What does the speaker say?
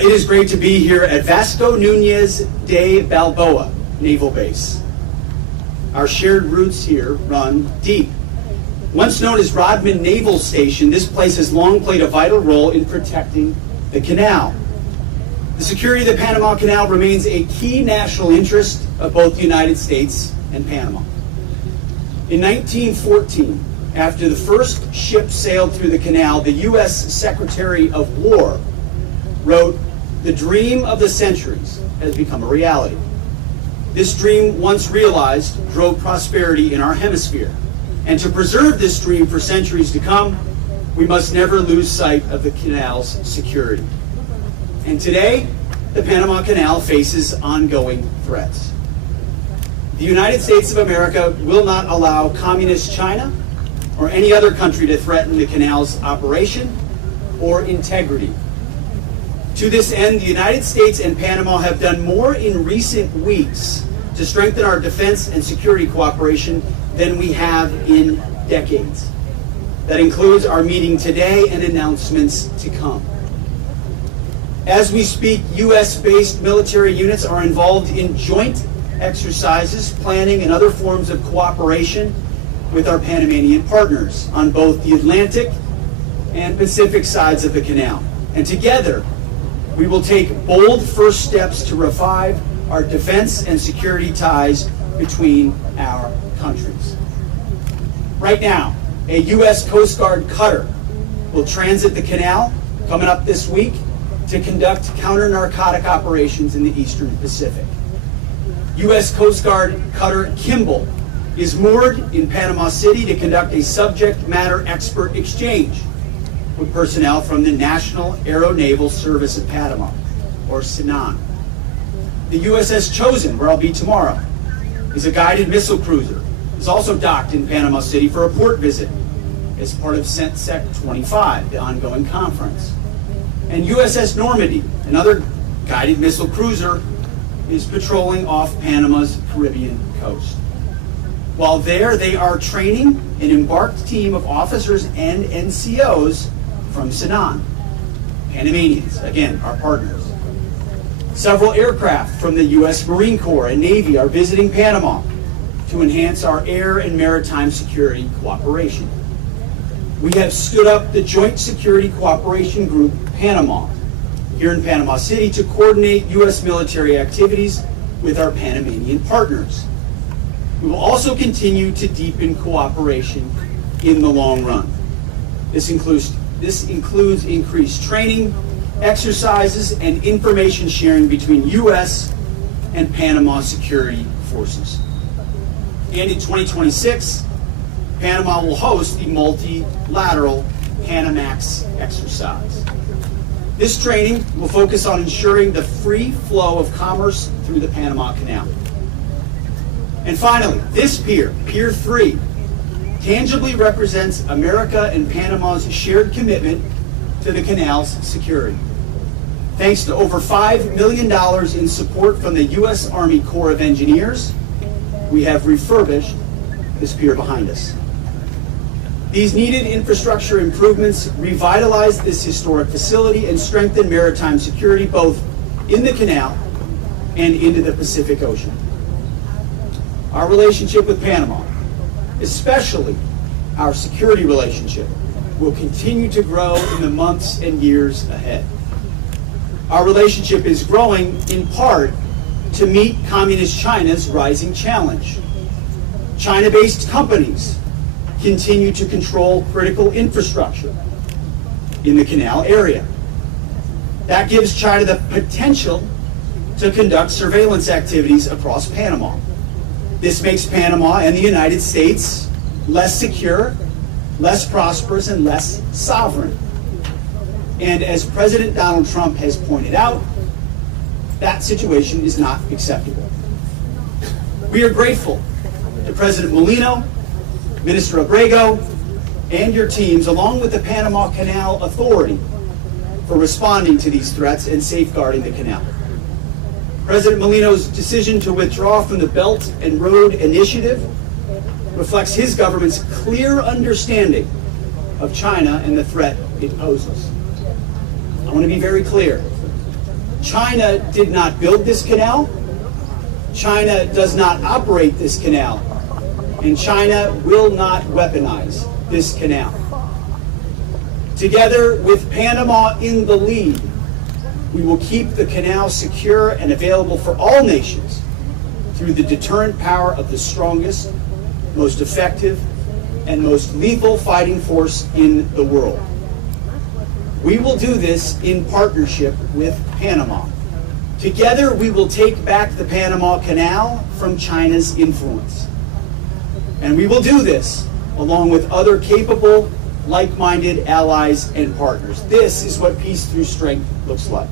It is great to be here at Vasco Núñez de Balboa Naval Base. Our shared roots here run deep. Once known as Rodman Naval Station, this place has long played a vital role in protecting the canal. The security of the Panama Canal remains a key national interest of both the United States and Panama. In 1914, after the first ship sailed through the canal, the U.S. Secretary of War wrote, "The dream of the centuries has become a reality." This dream, once realized, drove prosperity in our hemisphere. And to preserve this dream for centuries to come, we must never lose sight of the canal's security. And today, the Panama Canal faces ongoing threats. The United States of America will not allow Communist China or any other country to threaten the canal's operation or integrity. To this end, the United States and Panama have done more in recent weeks to strengthen our defense and security cooperation than we have in decades. That includes our meeting today and announcements to come. As we speak, U.S.-based military units are involved in joint exercises, planning, and other forms of cooperation with our Panamanian partners on both the Atlantic and Pacific sides of the canal. And together, we will take bold first steps to revive our defense and security ties between our countries. Right now, a U.S. Coast Guard cutter will transit the canal coming up this week to conduct counter-narcotic operations in the Eastern Pacific. U.S. Coast Guard cutter Kimball is moored in Panama City to conduct a subject matter expert exchange with personnel from the National Aeronaval Service of Panama, or SANAN. The USS Chosen, where I'll be tomorrow, is a guided missile cruiser. It's also docked in Panama City for a port visit as part of CENTSEC 25, the ongoing conference. And USS Normandy, another guided missile cruiser, is patrolling off Panama's Caribbean coast. While there, they are training an embarked team of officers and NCOs from SANAN, Panamanians, again, our partners. Several aircraft from the U.S. Marine Corps and Navy are visiting Panama to enhance our air and maritime security cooperation. We have stood up the Joint Security Cooperation Group, Panama, here in Panama City to coordinate U.S. military activities with our Panamanian partners. We will also continue to deepen cooperation in the long run. This includes increased training, exercises, and information sharing between U.S. and Panama security forces. And in 2026, Panama will host the multilateral Panamax exercise. This training will focus on ensuring the free flow of commerce through the Panama Canal. And finally, this pier, Pier 3, tangibly represents America and Panama's shared commitment to the canal's security. Thanks to over $5 million in support from the U.S. Army Corps of Engineers, we have refurbished this pier behind us. These needed infrastructure improvements revitalize this historic facility and strengthen maritime security both in the canal and into the Pacific Ocean. Our relationship with Panama, especially our security relationship, will continue to grow in the months and years ahead. Our relationship is growing in part to meet Communist China's rising challenge. China-based companies continue to control critical infrastructure in the canal area. That gives China the potential to conduct surveillance activities across Panama. This makes Panama and the United States less secure, less prosperous, and less sovereign. And as President Donald Trump has pointed out, that situation is not acceptable. We are grateful to President Molino, Minister Abrego, and your teams, along with the Panama Canal Authority, for responding to these threats and safeguarding the canal. President Molino's decision to withdraw from the Belt and Road Initiative reflects his government's clear understanding of China and the threat it poses. I want to be very clear. China did not build this canal. China does not operate this canal. And China will not weaponize this canal. Together with Panama in the lead, we will keep the canal secure and available for all nations through the deterrent power of the strongest, most effective, and most lethal fighting force in the world. We will do this in partnership with Panama. Together, we will take back the Panama Canal from China's influence. And we will do this along with other capable, like-minded allies and partners. This is what peace through strength looks like.